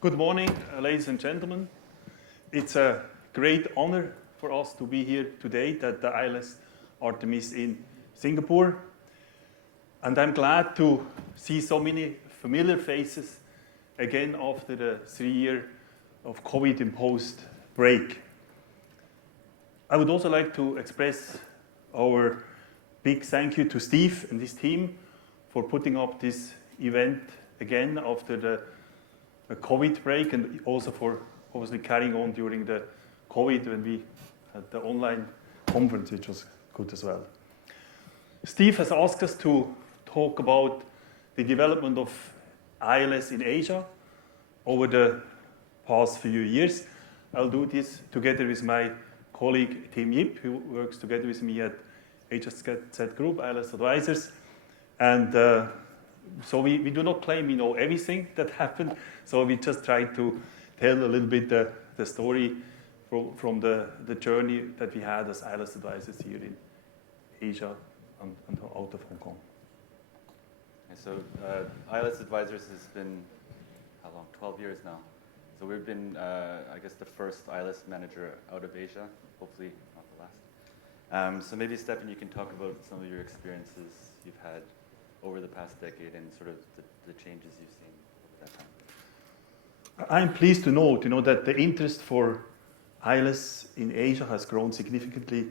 Good morning, ladies and gentlemen. It's a great honor for us to be here today at the ILS Artemis in Singapore. And I'm glad to see so many familiar faces again after the 3 year of COVID-imposed break. I would also like to express our big thank you to Steve and his team for putting up this event again after the COVID break, and also for obviously carrying on during the COVID when we had the online conference, which was good as well. Steve has asked us to talk about the development of ILS in Asia over the past few years. I'll do this together with my colleague Tim Yip, who works together with me at HSZ Group, ILS Advisers. And so we do not claim we know everything that happened, so we just try to tell a little bit the story from the journey that we had as ILS Advisors here in Asia and out of Hong Kong. Okay, so ILS Advisors has been, how long, 12 years now. So we've been, I guess, the first ILS manager out of Asia, hopefully not the last. So maybe, Stefan, you can talk about some of your experiences you've had over the past decade and sort of the changes you've seen over that time. I'm pleased to note, that the interest for ILS in Asia has grown significantly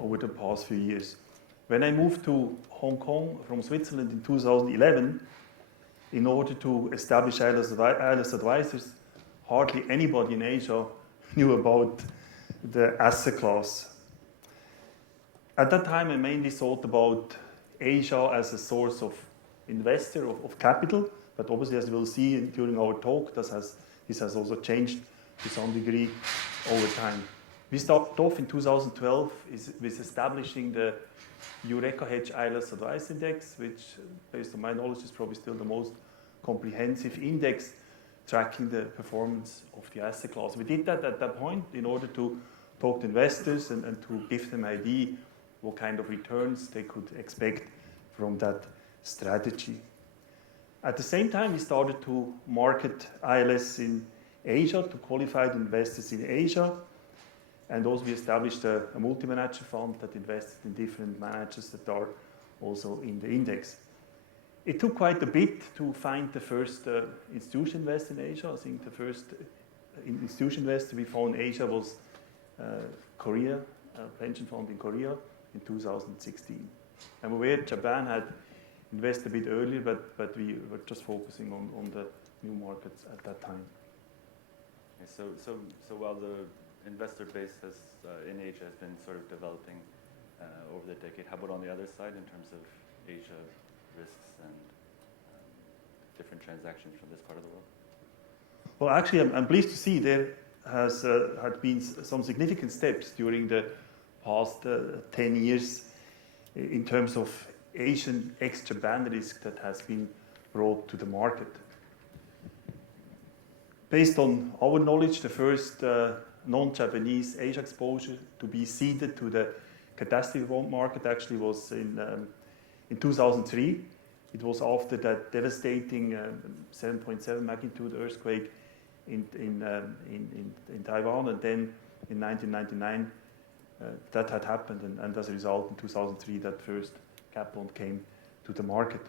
over the past few years. When I moved to Hong Kong from Switzerland in 2011, in order to establish ILS Advisors, hardly anybody in Asia knew about the asset class. At that time, I mainly thought about Asia as a source of investor, of capital, but obviously, as we'll see during our talk, this has also changed to some degree over time. We started off in 2012 with establishing the Eureka Hedge ILS Advice Index, which, based on my knowledge, is probably still the most comprehensive index tracking the performance of the asset class. We did that at that point in order to talk to investors and to give them an idea what kind of returns they could expect from that strategy. At the same time, we started to market ILS in Asia to qualified investors in Asia, and also we established a multi-manager fund that invested in different managers that are also in the index. It took quite a bit to find the first institutional investor in Asia. I think the first institutional investor we found in Asia was Korea, a pension fund in Korea in 2016. I'm aware Japan had invested a bit earlier, but we were just focusing on the new markets at that time. Okay, so while the investor base has in Asia has been sort of developing over the decade, how about on the other side in terms of Asia risks and different transactions from this part of the world? Well, actually, I'm pleased to see there has had been some significant steps during the past 10 years in terms of Asian ex-Japan risk that has been brought to the market. Based on our knowledge, the first non-Japanese Asia exposure to be ceded to the catastrophe bond market actually was in 2003. It was after that devastating 7.7 magnitude earthquake in Taiwan, and then in 1999 that had happened, and as a result in 2003 that first cat bond came to the market.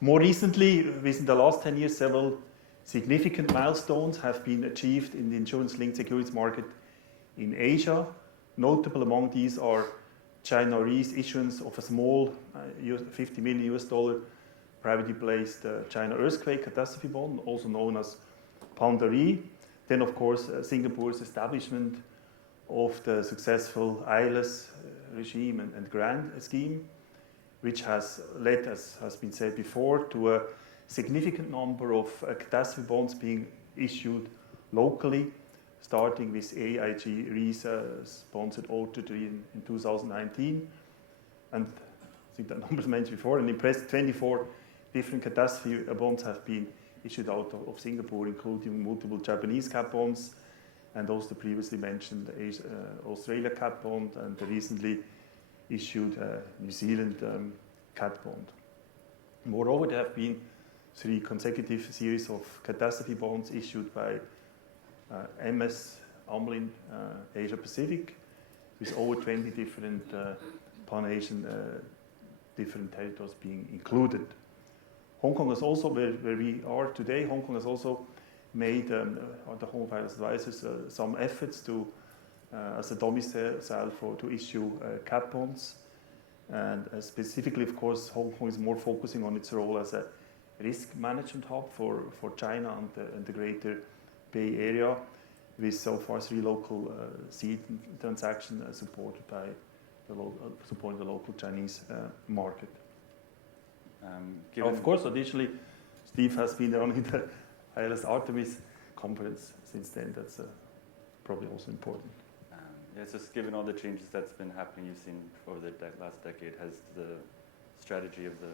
More recently, within the last 10 years, several significant milestones have been achieved in the insurance-linked securities market in Asia. Notable among these are China Re's issuance of a small $50 million privately placed China earthquake catastrophe bond, also known as Panda Re. Then, of course, Singapore's establishment of the successful ILS regime and grant scheme, which has led, as has been said before, to a significant number of catastrophe bonds being issued locally, starting with AIG Re's sponsored Orchard Re in 2019. And I think that number was mentioned before, an impressive 24 different catastrophe bonds have been issued out of Singapore, including multiple Japanese cat bonds, and also the previously mentioned Australia cat bond and the recently issued New Zealand cat bond. Moreover, there have been 3 consecutive series of catastrophe bonds issued by MS Amlin Asia Pacific, with over 20 different Pan-Asian different territories being included. Hong Kong is also, where we are today, Hong Kong has also made, the Hong Kong ILS Advisers, some efforts to, as a domicile to issue cat bonds. And specifically, of course, Hong Kong is more focusing on its role as a risk management hub for China and the greater Bay Area, with so far 3 local seed transactions supported by supporting the local Chinese market. Of course, additionally, Steve has been running the ILS Artemis conference since then. That's probably also important. Yes, just given all the changes that's been happening, you've seen over the last decade, has the strategy of the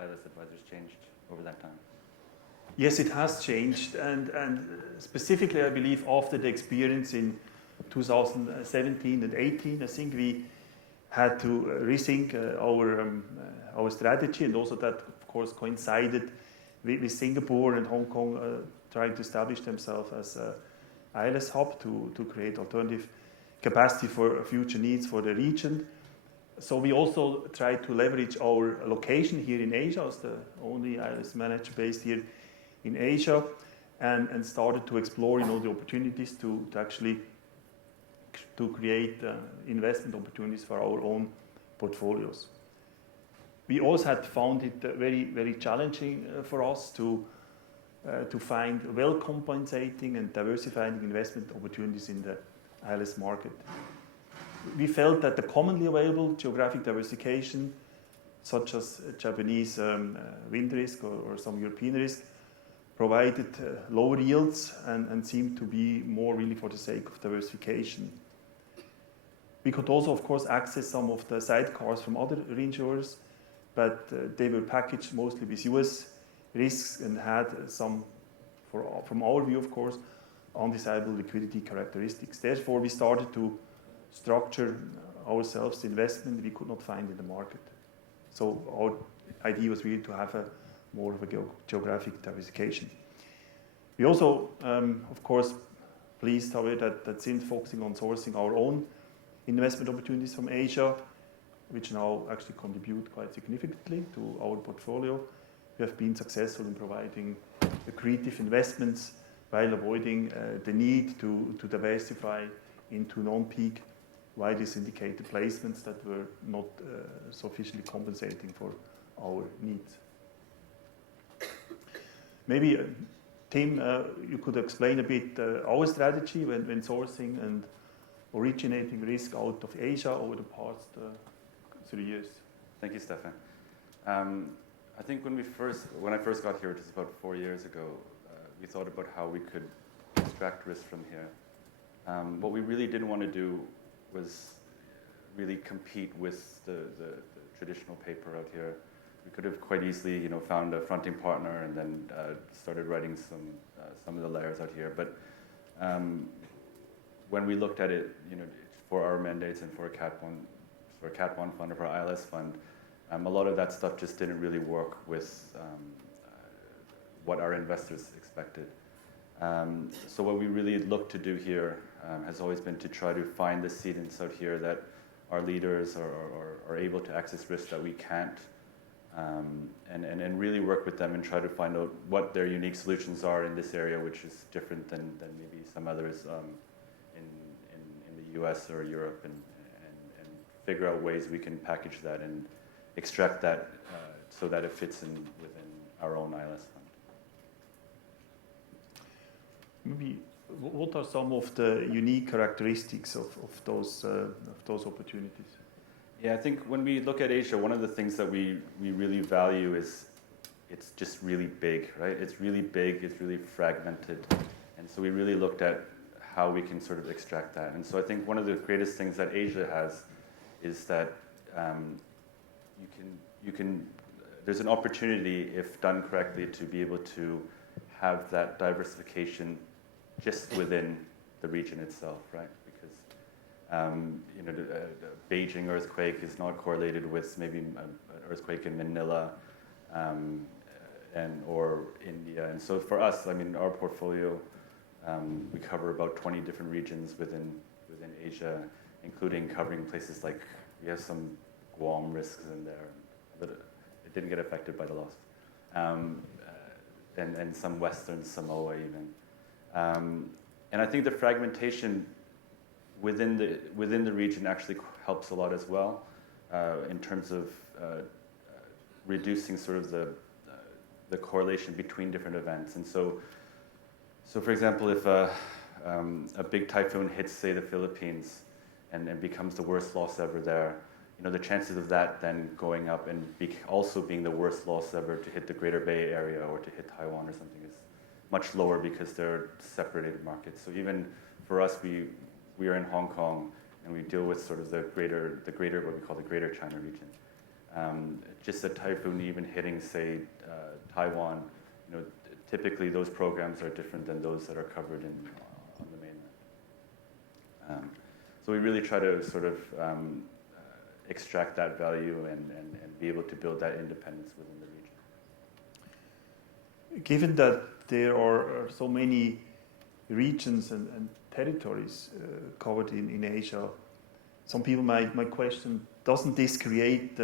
ILS Advisors changed over that time? Yes, it has changed, and specifically, I believe, after the experience in 2017 and 18, I think we had to rethink our strategy, and also that, of course, coincided with Singapore and Hong Kong trying to establish themselves as an ILS hub to create alternative capacity for future needs for the region. So we also tried to leverage our location here in Asia as the only ILS manager based here in Asia, and started to explore, the opportunities to actually to create investment opportunities for our own portfolios. We also had found it very, very challenging for us to find well compensating and diversifying investment opportunities in the ILS market. We felt that the commonly available geographic diversification, such as Japanese wind risk or some European risk, provided lower yields and seemed to be more really for the sake of diversification. We could also, of course, access some of the sidecars from other reinsurers, but they were packaged mostly with US risks and had some, from our view, of course, undesirable liquidity characteristics. Therefore, we started to structure ourselves the investment we could not find in the market. So our idea was really to have more of a geographic diversification. We also, of course, pleased, however, that since focusing on sourcing our own investment opportunities from Asia, which now actually contribute quite significantly to our portfolio, we have been successful in providing accretive investments while avoiding the need to diversify into non-peak, widely syndicated placements that were not sufficiently compensating for our needs. Maybe, Tim, you could explain a bit our strategy when sourcing and originating risk out of Asia over the past 3 years. Thank you, Stefan. I think when I first got here, which is about 4 years ago, we thought about how we could extract risk from here. What we really didn't want to do was really compete with the traditional paper out here. We could have quite easily, found a fronting partner and then started writing some of the layers out here. But when we looked at it, for our mandates and for a cat bond fund or for our ILS fund, a lot of that stuff just didn't really work with what our investors expected. So what we really looked to do here has always been to try to find the cedents out here that our leaders are able to access risks that we can't, and really work with them and try to find out what their unique solutions are in this area, which is different than maybe some others in the US or Europe, and figure out ways we can package that and extract that so that it fits in within our own ILS fund. Maybe what are some of the unique characteristics of those opportunities? Yeah, I think when we look at Asia, one of the things that we really value is it's just really big, right? It's really big, it's really fragmented. And so we really looked at how we can sort of extract that. And so I think one of the greatest things that Asia has is that there's an opportunity, if done correctly, to be able to have that diversification just within the region itself, right? Because the Beijing earthquake is not correlated with maybe an earthquake in Manila, and or India. And so for us, I mean, our portfolio, we cover about 20 different regions within Asia, including covering places like, we have some Guam risks in there, but it didn't get affected by the loss. And some Western Samoa even. And I think the fragmentation within the region actually helps a lot as well, in terms of reducing sort of the correlation between different events. And so for example, if a big typhoon hits, say, the Philippines and becomes the worst loss ever there, you know, the chances of that then going up and also being the worst loss ever to hit the Greater Bay Area or to hit Taiwan or something is much lower because they're separated markets. So even for us, we are in Hong Kong and we deal with sort of the greater what we call the Greater China region. Just a typhoon even hitting, say, Taiwan, you know, typically those programs are different than those that are covered on the mainland. So we really try to sort of extract that value and be able to build that independence within the region. Given that there are so many regions and territories covered in Asia, some people might question, doesn't this create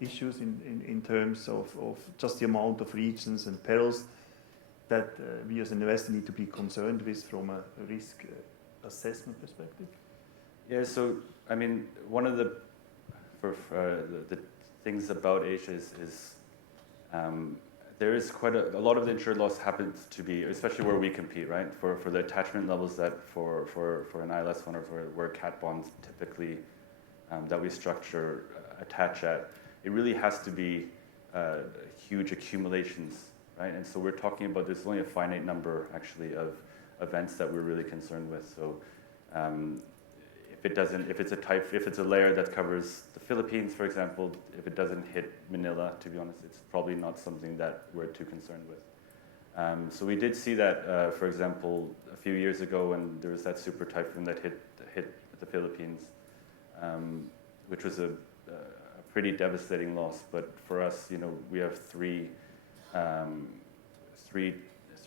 issues in terms of just the amount of regions and perils that we as an investor need to be concerned with from a risk assessment perspective? Yeah, so I mean, one of the things about Asia is there is quite a lot of the insured loss happens to be, especially where we compete, right? For the attachment levels that for an ILS fund or where cat bonds typically that we structure attach at, it really has to be huge accumulations, right? And so we're talking about there's only a finite number actually of events that we're really concerned with. So if it's a layer that covers the Philippines, for example, if it doesn't hit Manila, to be honest, it's probably not something that we're too concerned with. So we did see that, for example, a few years ago when there was that super typhoon that hit the Philippines, which was a pretty devastating loss. But for us, you know, we have three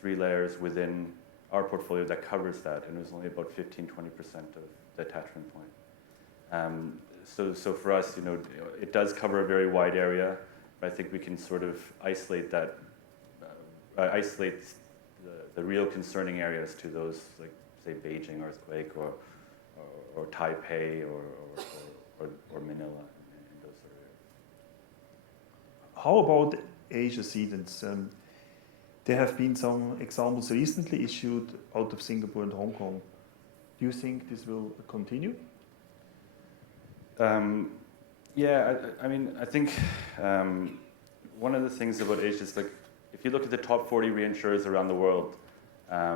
layers within our portfolio that covers that, and it was only about 15-20% of the attachment point. So for us, you know, it does cover a very wide area, but I think we can sort of isolate that, isolate the real concerning areas to those, like say Beijing earthquake or Taipei or Manila in those sort of areas. How about Asia cedents? There have been some examples recently issued out of Singapore and Hong Kong. Do you think this will continue? Yeah, I mean, I think one of the things about Asia is, like, if you look at the top 40 reinsurers around the world, a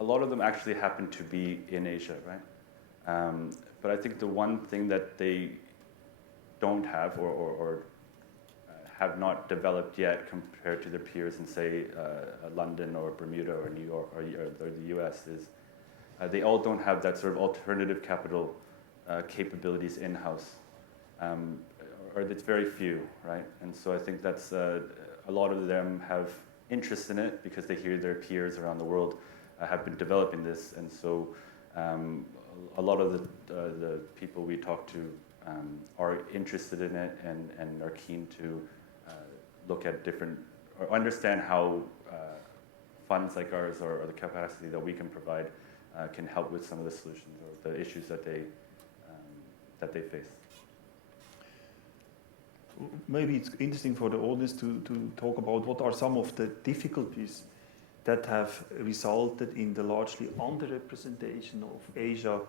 lot of them actually happen to be in Asia, right? But I think the one thing that they don't have or have not developed yet compared to their peers in, say, London or Bermuda or New York or the US is they all don't have that sort of alternative capital capabilities in-house, or it's very few, right? And so I think that's a lot of them have interest in it because they hear their peers around the world have been developing this, and so a lot of the people we talk to are interested in it and are keen to look at different or understand how funds like ours or the capacity that we can provide can help with some of the solutions or the issues that they face. Maybe it's interesting for the audience to talk about what are some of the difficulties that have resulted in the largely underrepresentation of Asia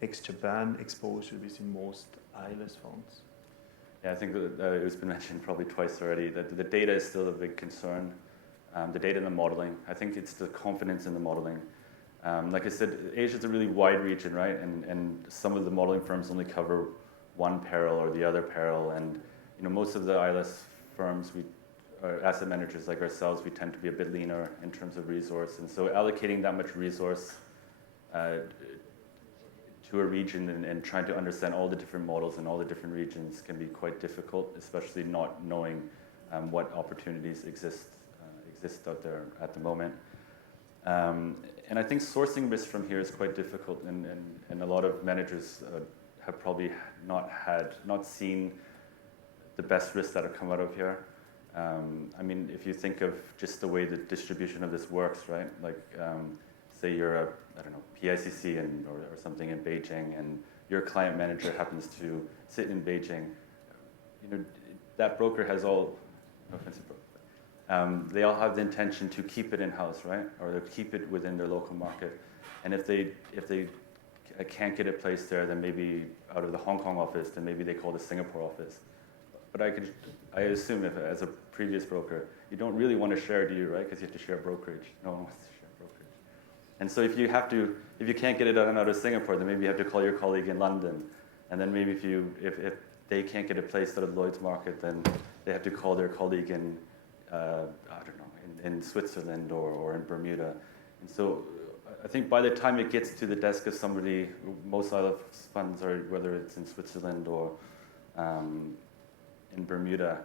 ex-Japan exposure within most ILS funds. Yeah, I think that it's been mentioned probably twice already that the data is still a big concern. The data and the modeling. I think it's the confidence in the modeling. Like I said, Asia is a really wide region, right? And some of the modeling firms only cover one peril or the other peril. And you know, most of the ILS firms, or asset managers like ourselves, we tend to be a bit leaner in terms of resource. And so allocating that much resource to a region and trying to understand all the different models in all the different regions can be quite difficult, especially not knowing what opportunities exist out there at the moment. And I think sourcing risk from here is quite difficult, and a lot of managers have probably not seen the best risks that have come out of here. I mean, if you think of just the way the distribution of this works, right? Like, say you're a, I don't know, PICC or something in Beijing, and your client manager happens to sit in Beijing. You know, that broker has all, no offensive broker, they all have the intention to keep it in-house, right? Or to keep it within their local market. And if they can't get it placed there, then maybe out of the Hong Kong office, then maybe they call the Singapore office. But I assume if, as a previous broker, you don't really want to share, do you, right? Because you have to share brokerage. No one wants to share brokerage. And so if you can't get it out of Singapore, then maybe you have to call your colleague in London. And then maybe if they can't get it placed out of Lloyd's market, then they have to call their colleague in, I don't know, in Switzerland or in Bermuda. And so I think by the time it gets to the desk of somebody, most ILS funds are, whether it's in Switzerland or in Bermuda,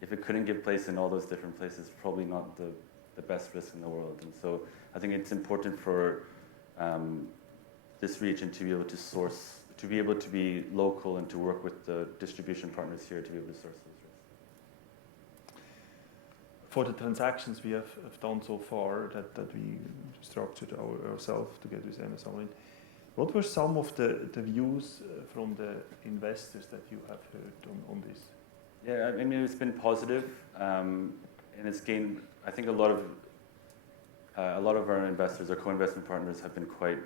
if it couldn't give place in all those different places, probably not the best risk in the world. And so I think it's important for this region to be able to source, to be able to be local and to work with the distribution partners here to be able to source those risks. For the transactions we have done so far that we structured ourselves together with MSI, what were some of the views from the investors that you have heard on this? Yeah, I mean, it's been positive, and it's gained, I think a lot of our investors, our co-investment partners, have been quite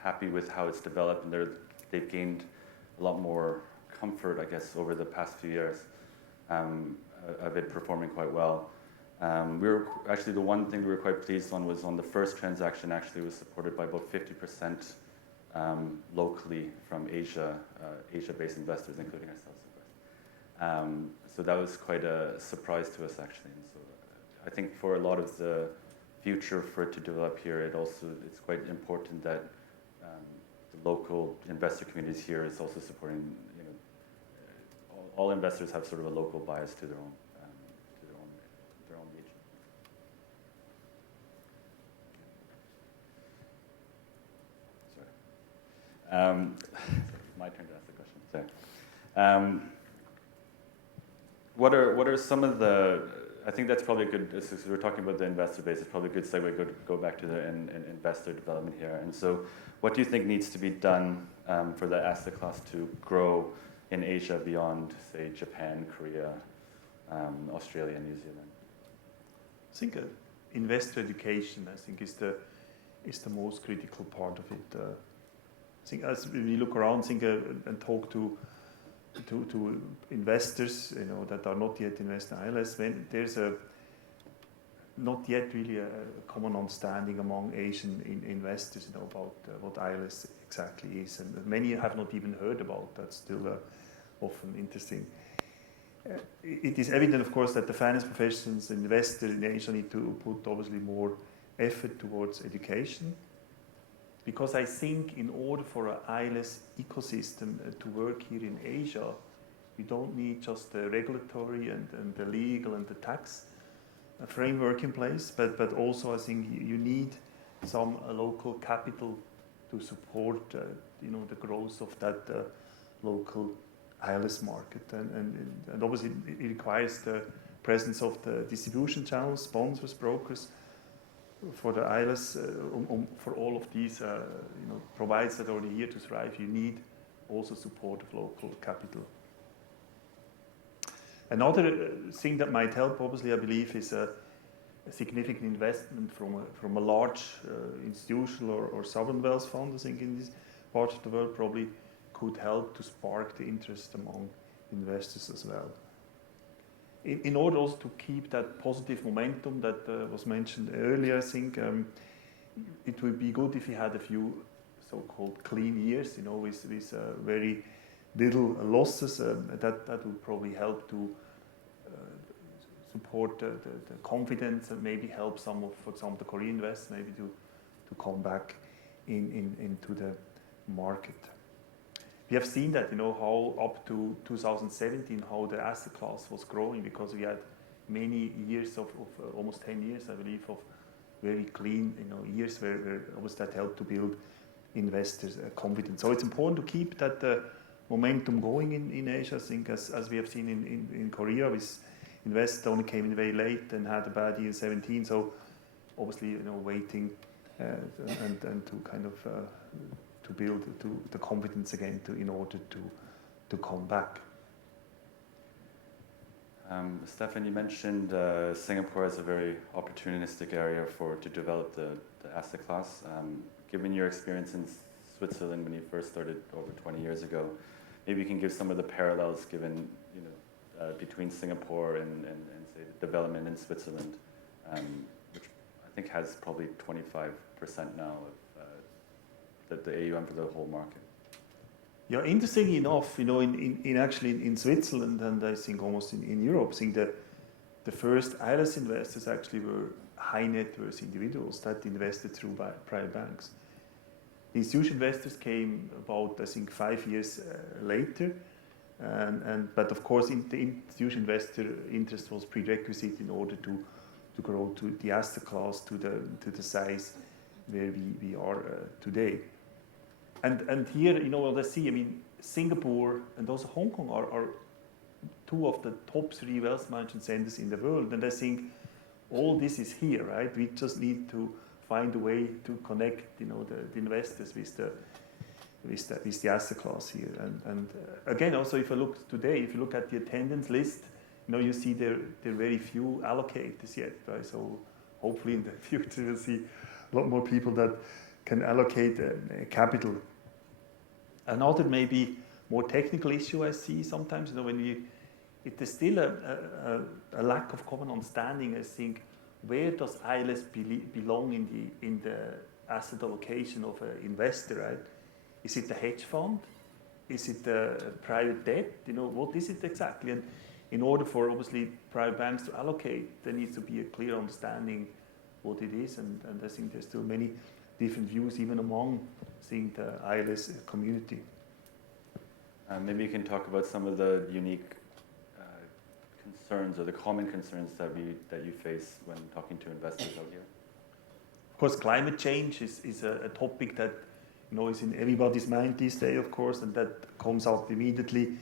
happy with how it's developed, and they've gained a lot more comfort, I guess, over the past few years of it performing quite well. We were actually, the one thing we were quite pleased on was on the first transaction, actually was supported by about 50% locally from Asia-based investors, including ourselves. So that was quite a surprise to us, actually. And so I think for a lot of the future for it to develop here, it's quite important that the local investor communities here is also supporting. You know, all investors have sort of a local bias to their own region. Sorry. My turn to ask the question. Sorry. What are some of the? I think that's probably a good. Since we're talking about the investor base, it's probably a good segue to go back to the investor development here. And so, what do you think needs to be done for the asset class to grow in Asia beyond, say, Japan, Korea, Australia, New Zealand? I think investor education, I think, is the most critical part of it. I think as we look around, and talk to investors, you know, that are not yet invested in ILS, when there's not yet really a common understanding among Asian investors, you know, about what ILS exactly is, and many have not even heard about. That's still often interesting. It is evident, of course, that the finance professionals and investors in Asia need to put obviously more effort towards education, because I think in order for an ILS ecosystem to work here in Asia, you don't need just the regulatory and the legal and the tax framework in place, but also I think you need some local capital to support you know, the growth of that local ILS market, and obviously it requires the presence of the distribution channels, sponsors, brokers for the ILS. For all of these you know, providers that are already here to thrive, you need also support of local capital. Another thing that might help, obviously, I believe, is a significant investment from a large institutional or sovereign wealth fund. I think in this part of the world probably could help to spark the interest among investors as well. In order also to keep that positive momentum that was mentioned earlier, I think it would be good if we had a few so-called clean years, you know, with very little losses. That would probably help to support the confidence and maybe help some of, for example, the Korean investors maybe to come back into the market. we have seen that, how up to 2017, how the asset class was growing, because we had many years of almost 10 years, I believe, of very clean, years where obviously that helped to build investors' confidence. So it's important to keep that momentum going in Asia. I think as we have seen in Korea, with investors only came in very late and had a bad year in 17. So obviously, waiting and to kind of to build the confidence again in order to come back. Stefan, you mentioned Singapore as a very opportunistic area to develop the asset class. Given your experience in Switzerland when you first started over 20 years ago, maybe you can give some of the parallels given, between Singapore and say the development in Switzerland, which I think has probably 25% now of the AUM for the whole market. Yeah, interestingly enough, in Switzerland, and I think almost in Europe, I think the first ILS investors actually were high net worth individuals that invested through private banks. The institutional investors came about, I think, 5 years later, but of course, the institutional investor interest was prerequisite in order to grow to the asset class to the size where we are today. And here, what I see, Singapore and also Hong Kong are two of the top 3 wealth management centers in the world. And I think all this is here, right? We just need to find a way to connect, the investors with the asset class here. And again, also if you look at the attendance list, you see there are very few allocators yet, right? So hopefully in the future we'll see a lot more people that can allocate capital. Another maybe more technical issue I see sometimes, there's still a lack of common understanding. I think, where does ILS belong in the asset allocation of an investor, right? Is it a hedge fund? Is it a private debt? What is it exactly? And in order for obviously private banks to allocate, there needs to be a clear understanding what it is. And I think there's still many different views even among the ILS community. Maybe you can talk about some of the unique concerns or the common concerns that you face when talking to investors out here. Of course, climate change is a topic that is in everybody's mind these days, of course, and that comes up immediately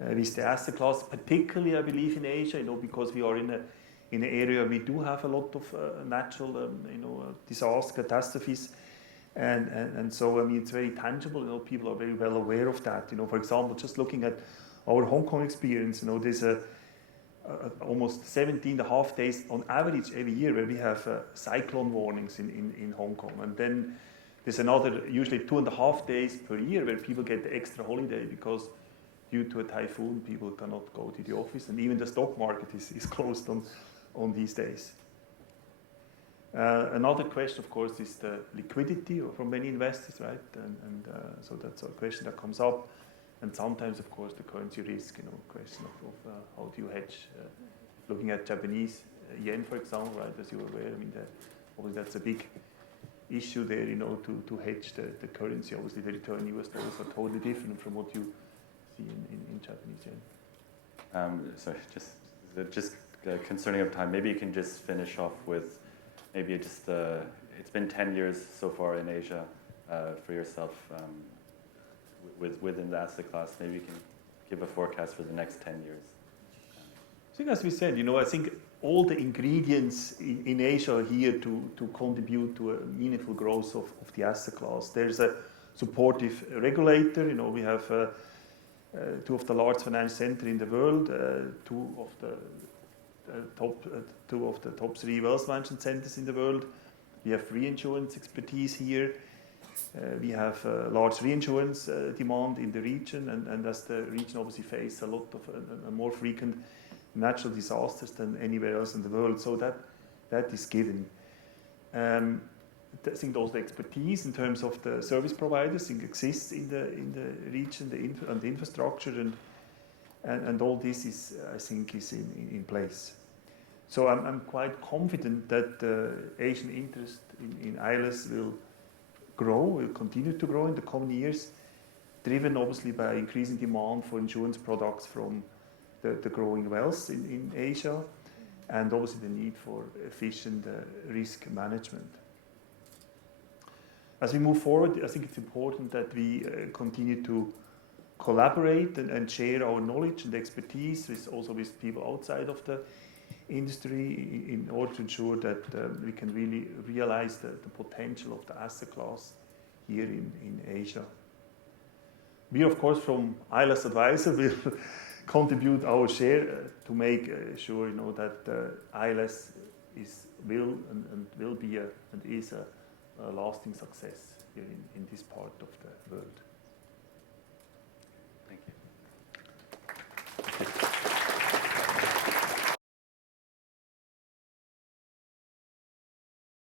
with the asset class, particularly I believe in Asia, because we are in an area we do have a lot of natural disasters, catastrophes. And so, it's very tangible. People are very well aware of that. For example, just looking at our Hong Kong experience, there's almost 17.5 days on average every year where we have cyclone warnings in Hong Kong. And then there's another, usually 2.5 days per year where people get the extra holiday because due to a typhoon, people cannot go to the office. And even the stock market is closed on these days. Another question, of course, is the liquidity from many investors, right? And so that's a question that comes up. And sometimes, of course, the currency risk, question of how do you hedge? Looking at Japanese yen, for example, right, as you're aware, obviously that's a big issue there, to hedge the currency. Obviously, the return in US dollars are totally different from what you see in Japanese yen. So just concerning of time, maybe you can just finish off with maybe just it's been 10 years so far in Asia for yourself within the asset class. Maybe you can give a forecast for the next 10 years. I think, as we said, I think all the ingredients in Asia are here to contribute to a meaningful growth of the asset class. There's a supportive regulator. We have 2 of the largest financial centers in the world, 2 of the top 3 wealth management centers in the world. We have reinsurance expertise here. We have large reinsurance demand in the region, and as the region obviously faces a lot of more frequent natural disasters than anywhere else in the world, so that is given. I think also the expertise in terms of the service providers exists in the region, the infrastructure, and all this is, I think, is in place. So I'm quite confident that Asian interest in ILS will continue to grow in the coming years. driven obviously by increasing demand for insurance products from the growing wealth in Asia, and obviously the need for efficient risk management. As we move forward, I think it's important that we continue to collaborate and share our knowledge and expertise also with people outside of the industry in order to ensure that we can really realize the potential of the asset class here in Asia. We, of course, from ILS Advisor will contribute our share to make sure that ILS will be and is a lasting success here in this part of the world.